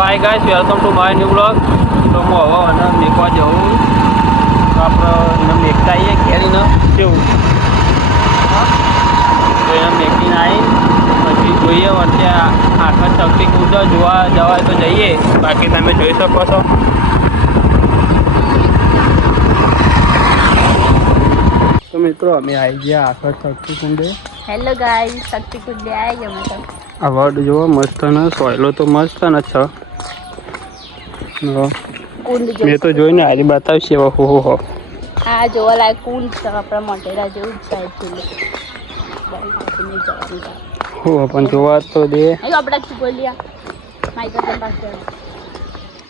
Hi guys, welcome to my new blog. તો હું હવે અને મેકવા જવું. તો આપણે એને મેકતા આવીએ કેરીને કેવું તો એને મેકીને આવી પછી જોઈએ વચ્ચે આખા શક્તિ કુંડ જોવા જવાય તો જઈએ. બાકી તમે જોઈ શકો છો તો મિત્રો અમે આવી ગયા આખા શક્તિ કુંડે. હેલો ગાઈસ, શક્તિ કુંડે આવી ગયા અમે તો. આ વર્ડ જોવો મસ્ત ને સોયલો તો મસ્ત ને છે. કુંડ મેં તો જોઈને આજે બતાવશે હો હો. આ જોવા લાયક કુંડ છે આપણા મોટેરા જેવું જ છે. હો પણ જોવા તો દે. આપડા બોલ્યા માઈક પાસે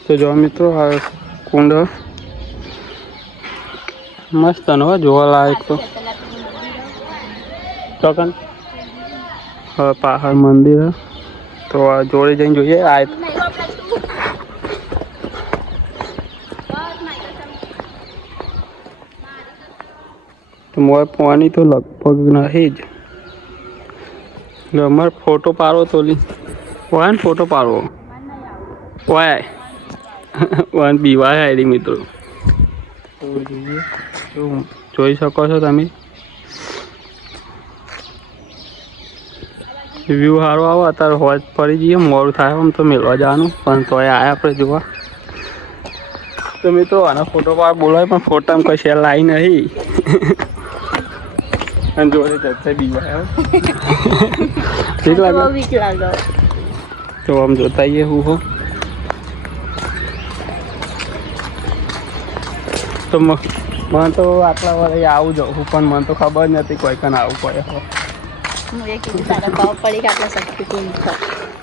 તો જો મિત્રો આ કુંડ મસ્ત ને જોવા લાયક તો ચોકન પહાડ મંદિર. તો આ જોડે જઈને જોઈએ. આ તો મોર પાણી તો લગભગ નહીં જ. એટલે અમારે ફોટો પાડવો તો હોય ને ફોટો પાડવો હોય વન બીવાય આરી મિત્રો. તો જોઈએ તો જોઈ શકો છો તમે. વ્યૂ સારો આવો અત્યારે હોજ ફરી જઈએ. મોડું થાય આમ તો મેળવા જવાનું પણ તોય આવ્યા આપણે જોવા. તો મિત્રો આનો ફોટો પાડ બોલાય પણ ફોટામાં કઈ શેર લાવી નહીં. અને જોડે જતા બીવાય ઠીક લાગે તો આમ જોતા આવીએ હું હો. તો મને તો આટલા વાર આવું જાઉં પણ મને તો ખબર નથી કોઈ કને આવું પડે હો.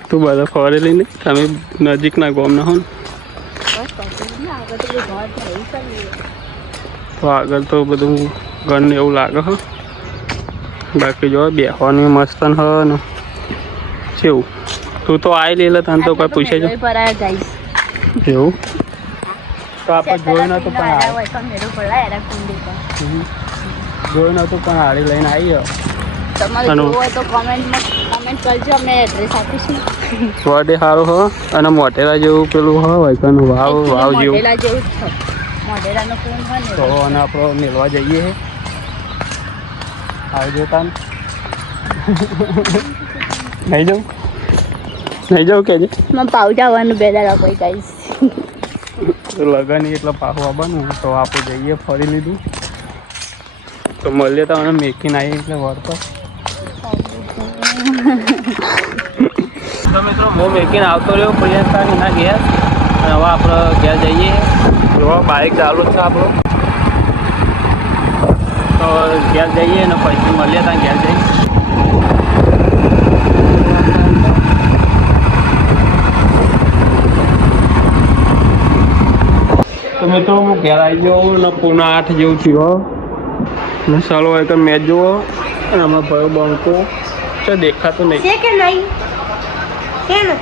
તું બધા ફરેલી ને તમે નજીકના ગામના હો ને તો આગળ તો બધું ઘરને એવું લાગે હો. બાકી જો બેહવાની મસ્ત હ ને કેવું. તું તો આવી લેલે તને તો કોઈ પૂછે છે એવું. તો આપણે જોઈ નતું પણ જોઈ નતું પણ હાડી લઈને આવી. વડે સારું હો અને મોટેરા જેવું પેલું હોય કનું વાવ વાવ જેવું તો અને આપણે મેળવા જઈએ. આવજો તાન. નહીં જાઉં કે છે પાઉજાવાનું બે દાડા કોઈ ગાઈસ લગન એટલે પાછું આવવાનું. તો આપણે જઈએ ફરી લીધું તો મળીએ તો મને મેકીને આવી એટલે વળતો. તો મિત્રો હું મેકીને આવતો રહ્યો પ્રિયંકાની ના ઘેર. અને હવે આપણે ઘેર જઈએ. જો બાઇક ચાલુ જ છે આપણો. તો ઘેર જઈએ ને પછી મળીએ ત્યાં ઘેર જઈએ. તો મિત્રો હું ઘેર આવી ગયો ને પૂર્ણ 8 જેવું થયું ને ચાલો એક મેચ જુઓ. અને આમાં ભયો બંકો છે દેખાતું નહીં છે કે નહીં છે ને.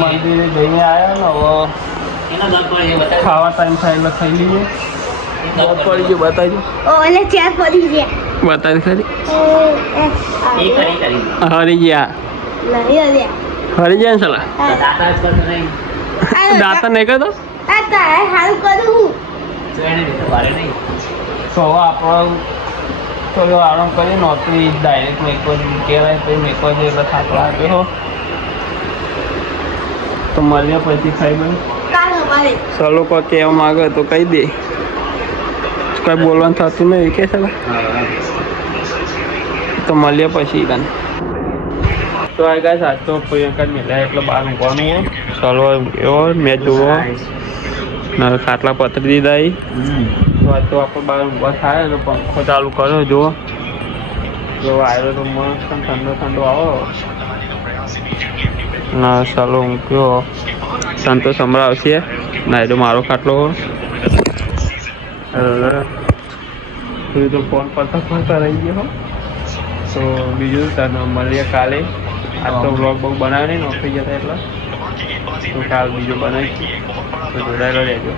મંદિરે જઈને આવ્યા ને હવે ખાવા ટાઈમ થાય એટલે ખાઈ લઈએ. પડી ગયું બતાવી બતાવી ખરી હરી ગયા હરી ગયા ને સલા દાતા નહીં કરતો. તો હવે આપણો તો આરામ કરીએ. નોકરી ડાયરેક્ટ મેકવા કહેવાય પછી મેકવા જઈએ એટલે થાક લાગે હો. તો મળીએ પછી ખાઈ બને ચલો કોઈ કહેવા માગે તો કહી દે. કઈ બોલવાનું થતું નહીં કે છે તો મળીએ પછી તને. તો આ ગાય આજ તો પ્રિયંકા મેળ્યા એટલે બહાર મૂકવાનું હોય. ચાલો એવો મેચ જોવો ને ખાટલા પતરી દીધા. તો આજ તો આપણે બહાર ઊભા થાય ને પંખો ચાલુ કર્યો જુઓ. જો આવ્યો તો મસ્ત ઠંડો ઠંડો આવો ના ચાલો મૂક્યો. સંતોષ હમણાં આવશે ના એ તો મારો ખાટલો તો ફોન પડતા રહી ગયો. તો બીજું તને મળીએ કાલે. આજ તો બ્લોગ બહુ બનાવ્યો નહીં નોકરી જતા એટલે. તો કાલ બીજું બનાવીશું તો જોડાયેલો રહેજો.